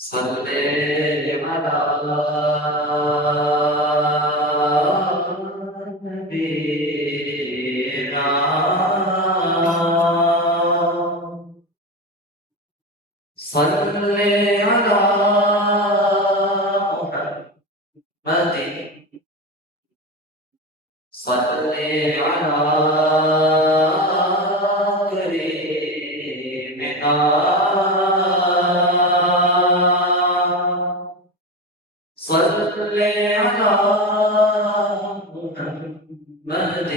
صلی علی نبینا صلی علی محمد صلی علی کریمنا صلی علی محمد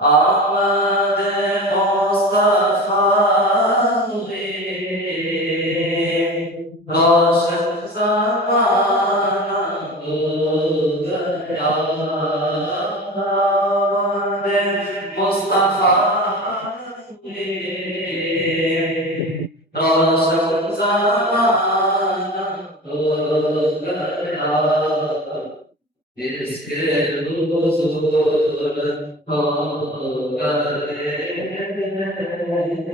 آمد مصطفی روشن زمانہ ہو گیا آمد مصطفی روشن زمانہ ہو گیا جس کے حضور ہو گئے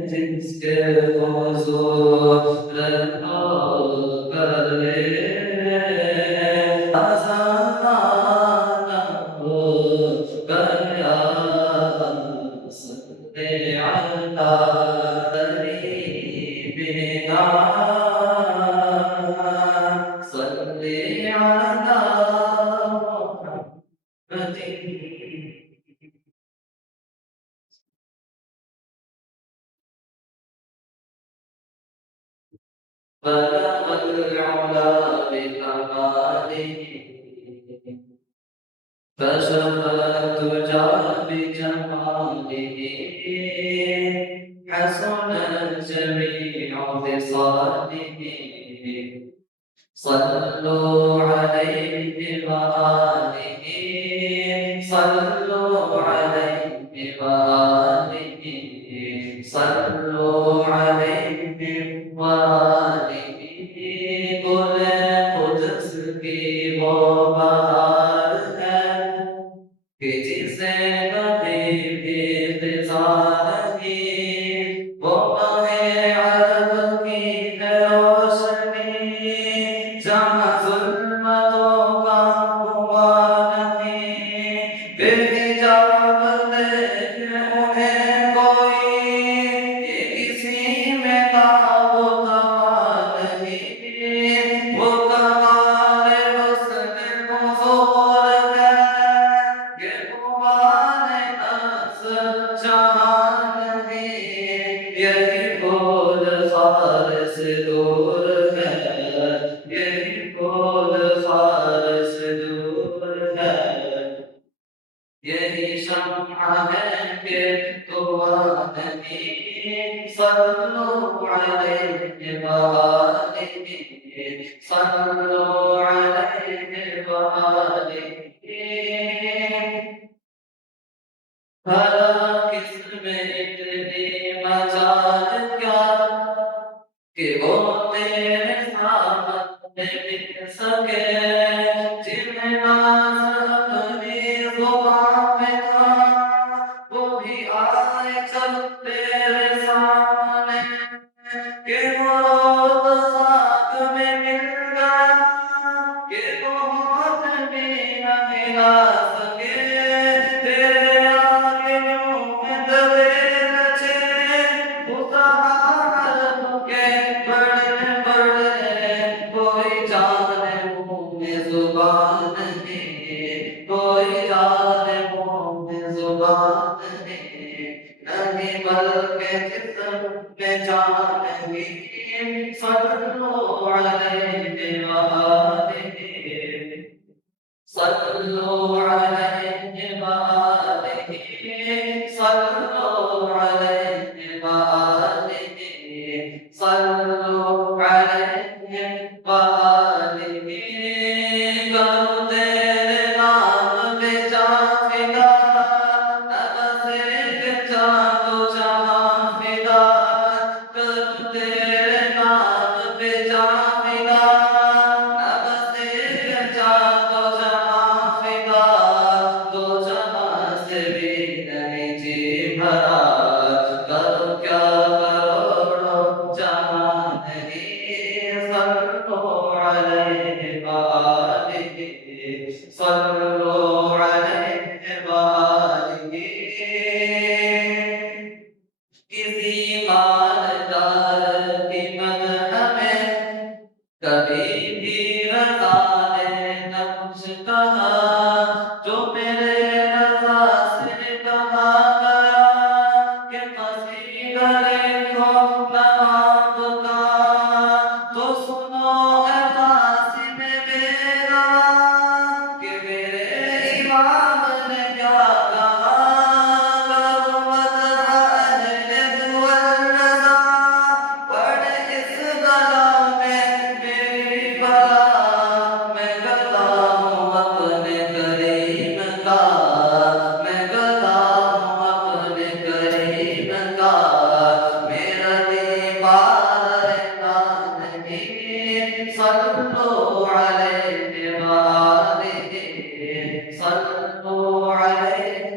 جس کے حضور ہو گئے زمانہ ہو گیا صلی علی قریبنا صلی علی بلغ العلا بكماله كشف الدجى بجماله حسن الجميع بصاله صلوا عليه وآله صلوا عليه وآله صلوا عليه وآله گل قدس کی وہ بہار ہے کہ جسے کبھی بھی انتظار نہیں وہ ماہ عرب کی ہے روشنی جہاں ظلمتوں کا غبار نہیں بے حجاب دیکھے انہیں کوئی یہ کسی میں تاب و کمال نہیں وہ کمال حسن حضور ہے یہ قربان اصل جہان نہیں یہی پھول خار سے دور ہے یہی پھول خار سے دور ہے یہی شمع ہے کہ تو نہیں صلوا علیہ وآلہ صلوا علیہ وآلہ بھلا کس میں اتنی مجال کیا کہ وہ تیرے سامنے مل سکے جنہیں ناز اپنی زبان میں تھا وہ بھی آئے جب تیرے سامنے کہ وہ خاک میں مل گیا کہ وہ ہاتھ بھی نہ ہلا سکے تیرے آگے یوں میں دبے رچے اتحاد کے بڑے بڑے کوئی جانے منہ میں زبان نہیں کوئی جانے منہ میں زبان نہیں بلکہ جسم میں جان بھی صلوا علیہ وآلہ صلوا علیہ وآلہ صلوا علیہ وآلہ صلوا علیہ وآلہ کرو تیرے نام پہ جاں فدا نبض ایک جاں تو جہاں فدا کرو تیرے نام پہ جاں فدا نبض ایک جاں تو جہاں فدا دو جہاں سے بھی نہیں جی بھرا کرو کیا کروڑوں جہاں علیہ وآلہ صلو علیہ وآلہ کسی مالدار کی مدح میں کبھی بھی رضا نے نہ کچھ کہا جو میرے رضا سے کہا گیا کہ قصیدہ لکھو نواب کا تو سنو اے قاسم میرا کہ میرے امام نے کیا کہا کرو مدح اہل والرضا پڑھ اس غلا میں میری بلا میں گدا ہوں اپنے کریم کا میں گدا ہوں اپنے کریم کا میرا دیوار نہیں صلو علیہ وآلہ صلو علیہ